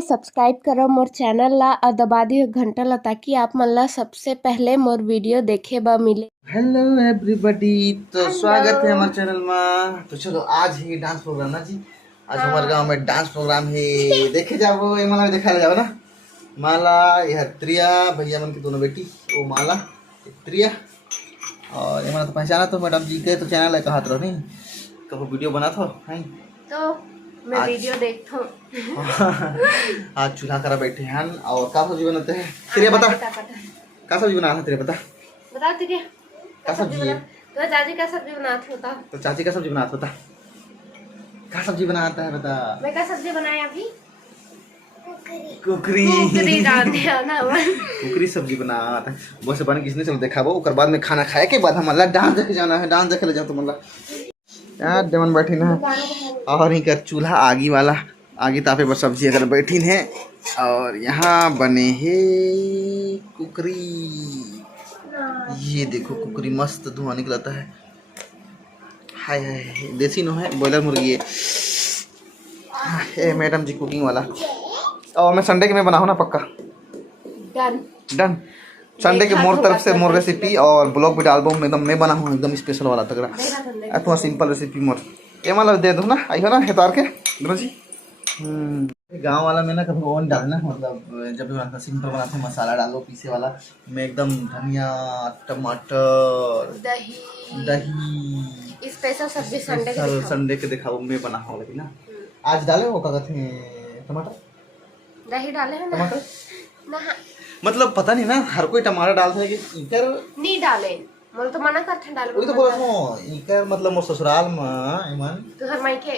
Subscribe करो मोर channel ला और दबा दियो घंटा ला ताकि आप मन ला सबसे पहले मोर वीडियो देखे बा मिले। हेलो एवरीबॉडी, तो स्वागत है हमारे चैनल में। तो चलो आज ही डांस प्रोग्राम ना जी। आज हमारे गांव में डांस प्रोग्राम है, देखे जाओ। ये माला दिखा जाओ ना, माला यह त्रिया भैया मन की दोनों बेटी, वो माला त्रिया। और ये माला तो पहचाना तो मैडम जी के तो चैनल है, कहा तो नहीं कभी वीडियो बना था है तो मैं वीडियो देखता हूँ। आज चूल्हा करा बैठे हैं और का सब्जी बनाते हैं। तेरे बता का सब्जी बना था, तेरे बता तुझे का सब्जी है। तो चाची का सब्जी बनाते होता। तो चाची का सब्जी बनाता होता, का सब्जी बनाता है बता। मैं का सब्जी बनाया अभी कुकरी कुकरी सब्जी बनाता है। बस बन किसने चलो देखा वो बाद में खाना खाए के बाद हम डांस देखे जाना है। डांस देखे ले जाओ तुम यार देवन बैठी ना। और इनका चूल्हा आगी वाला आगे तापे पर सब्जी अगर बैठी है। और यहाँ बने है कुकरी। ये देखो कुकरी मस्त धुआं निकलता है। हाय हाय देसी नो है, बॉयलर मुर्गी है। मैडम जी कुकिंग वाला। और मैं संडे के मैं बनाऊँ ना पक्का। Done done. संडे के मोर तरफ से मोर रेसिपी और ब्लॉग भी डाल दूँ। एकदम मैं बना हूँ एकदम स्पेशल वाला तगड़ा। तुम्हारा सिंपल रेसिपी मोर ये मतलब दे दूँ ना, आई हो ना हेतार के दोनों जी। गाँव वाला में ना कभी ओवन डालना, मतलब जब भी बनाता सिंपल बनाते हैं। मसाला डालो पीसे वाला में, एकदम धनिया टमाटर दही स्पेशल सब्जी संडे के दिखाओ मैं बना हूँ। लेकिन ना आज डाले हो क्या कहते हैं, टमाटर दही डाले हैं टमाटर ना। मतलब पता नहीं ना, हर कोई टमाटर डालता है कि इकर नहीं डाले। मोर तो मना करते हैं डाले। वही तो बोल रहा हूँ, इकर मतलब मोर ससुराल में ईमान तो हर माई के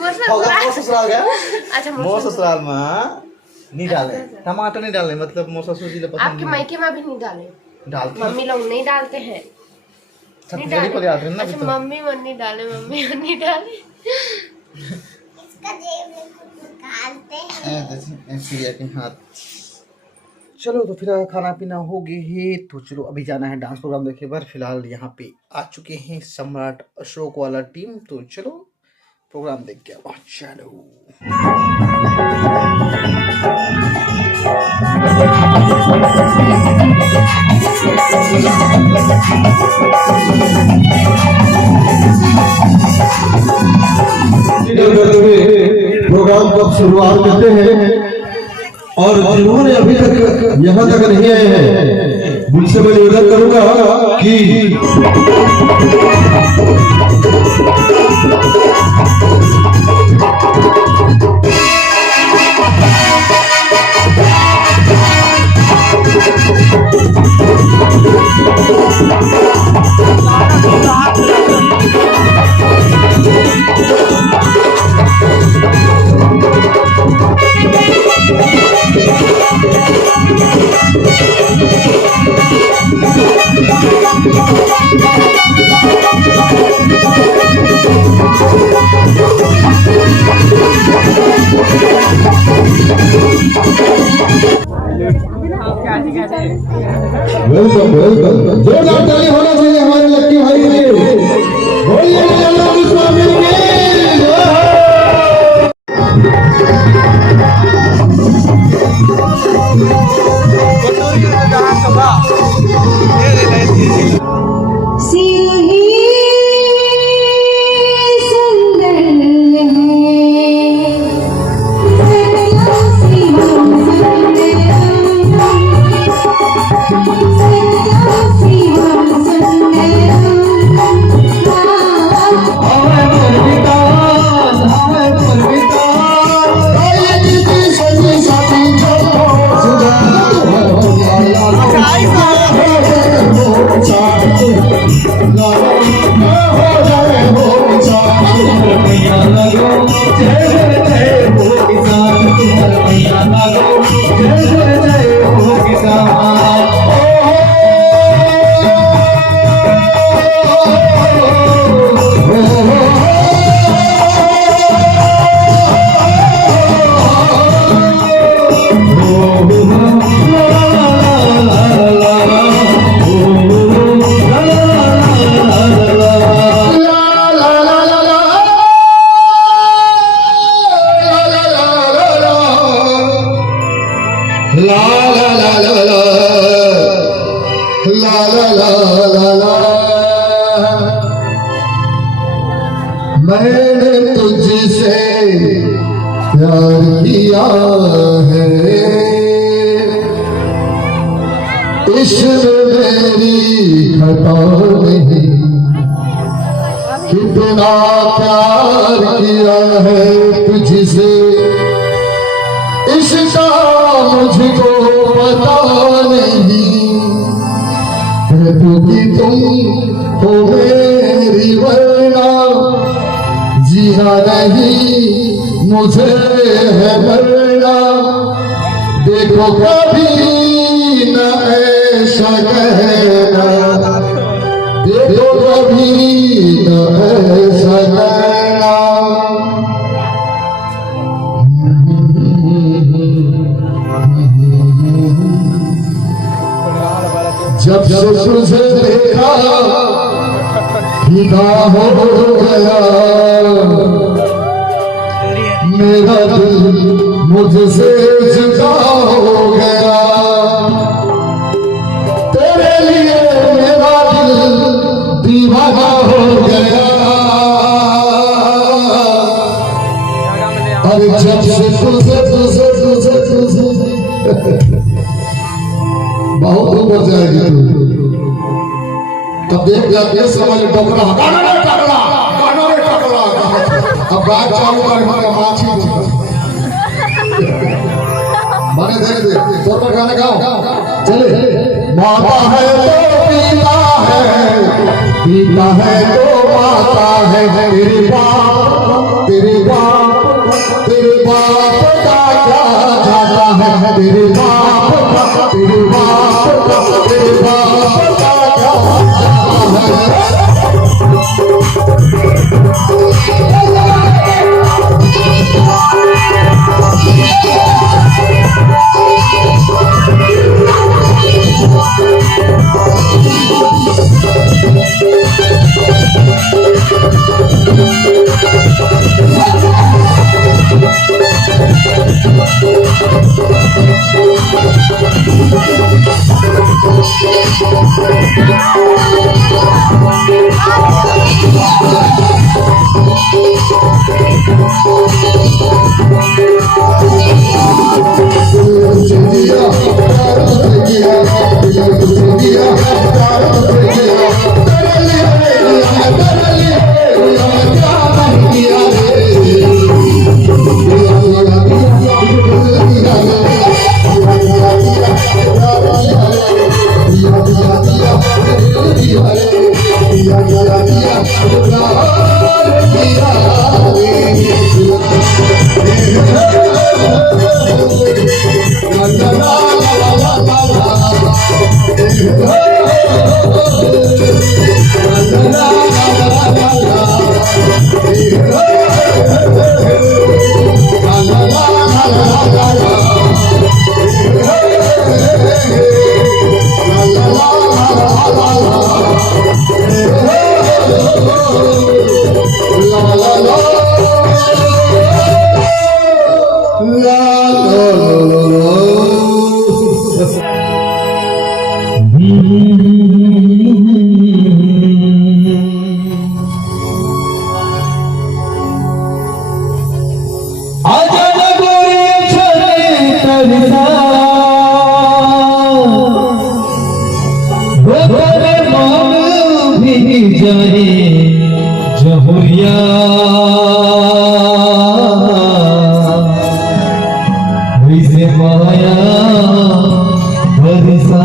मोर ससुराल गया। अच्छा मोर ससुराल में नहीं डाले टमाटर, नहीं डाले मतलब मोर ससुर जी पसंद। आपके मायके में भी नहीं डाले, डालते मम्मी लोग नहीं डालते हैं। नहीं डाले अच्छा मम्मी मन नहीं डाले, मम्मी मन नहीं डाले। के हाथ। चलो तो फिर खाना पीना हो गए है, तो चलो अभी जाना है डांस प्रोग्राम देखे बार। फिलहाल यहाँ पे आ चुके हैं सम्राट अशोक वाला टीम, तो चलो प्रोग्राम देख के आओ। चलो प्रोग्राम को शुरुआत करते हैं। और जिन्होंने अभी तक यहाँ तक नहीं आए हैं, मुझसे मैं निवेदन करूंगा कि वेलकम वेलकम, जोरदार ताली होना चाहिए हमारे लक्की भाई के। बोलिए स्वामी ला ला ला ला ला। मैंने तुझसे प्यार किया है, इसमें मेरी खता नहीं, कितना प्यार किया है तुझसे इसका मुझको पता नहीं। क्योंकि तुम हो मेरी वरना जीना नहीं मुझे है मरना। देखो कभी न ऐसा कहना, देखो कभी न ऐसा कहना। जब से तुझे देखा फिदा हो गया, मेरा दिल मुझसे जुदा हो गया। तेरे लिए मेरा दिल दीवाना हो गया। अरे जब से तुझे तुझे तुझे तुझे बहुत ऊपर जाएगी तू, तब देख जाके समझ टकरा गाना रे टकरा, गाना रे टकरा। अब बात चालू कर हमारे माछी माने देख दे तोर पर गाना गाओ चले। माता है तो पिता है, पिता है तो माता है। तेरे बाप तेरे बाप तेरे बाप का क्या जाता है, तेरे बाप तेरे बाप तेरे बाप का क्या जाता है। जहुरिया वैसे माया बरसा।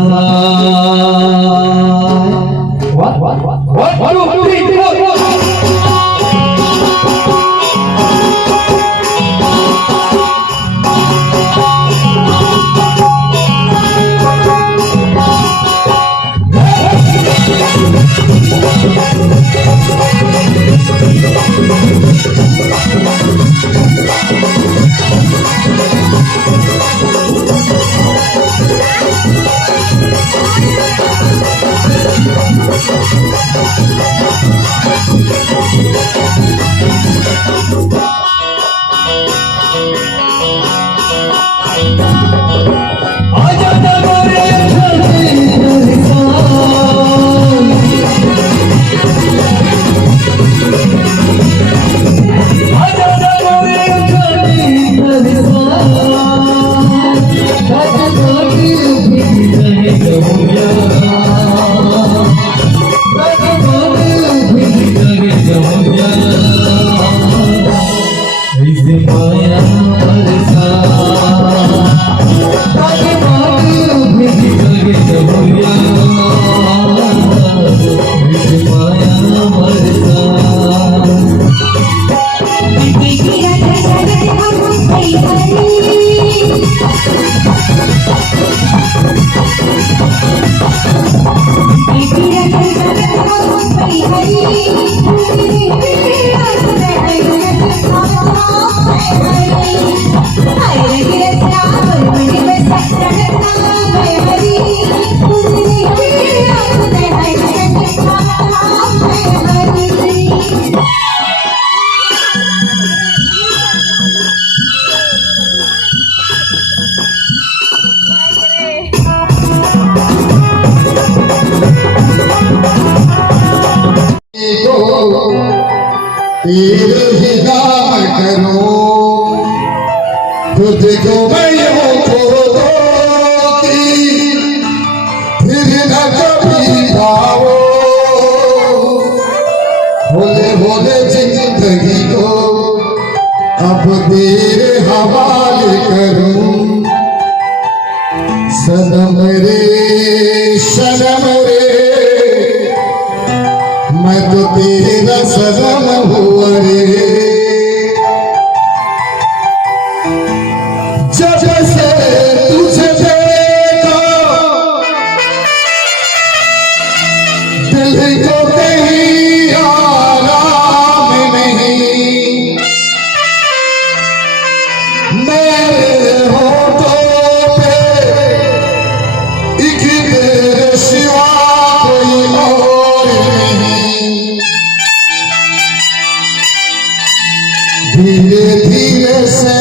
तेरे ही नाम करूं, तुझको मैं यूं खोती फिर न कभी पाओ, भोले भोले जिंदगी को अब तेरे हवाले करूं। सनम रे मैं तो तेरा सनम हुआ रे। जब से तुझे देखा दिल को कहीं आराम नहीं, मेरे होठों पे एक तेरे सिवा कोई और नहीं। धीरे धीरे से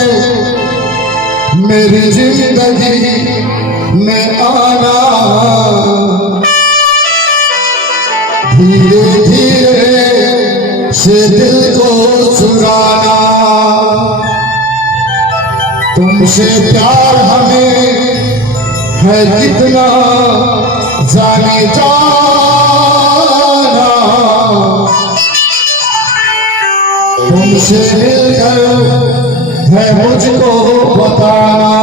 मेरी जिंदगी में आना, धीरे धीरे से दिल को चुराना। तुमसे प्यार हमें है कितना जाने जाना, तुमसे मिलकर है मुझको बताना।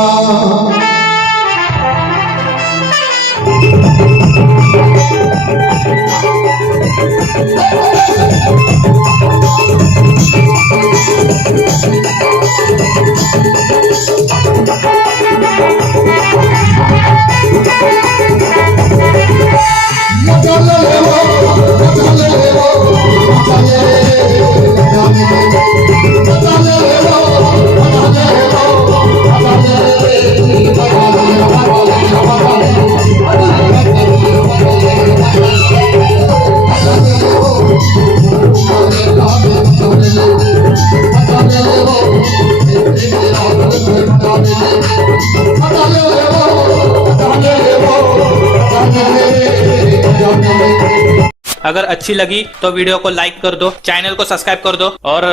अगर अच्छी लगी तो वीडियो को लाइक कर दो, चैनल को सब्सक्राइब कर दो और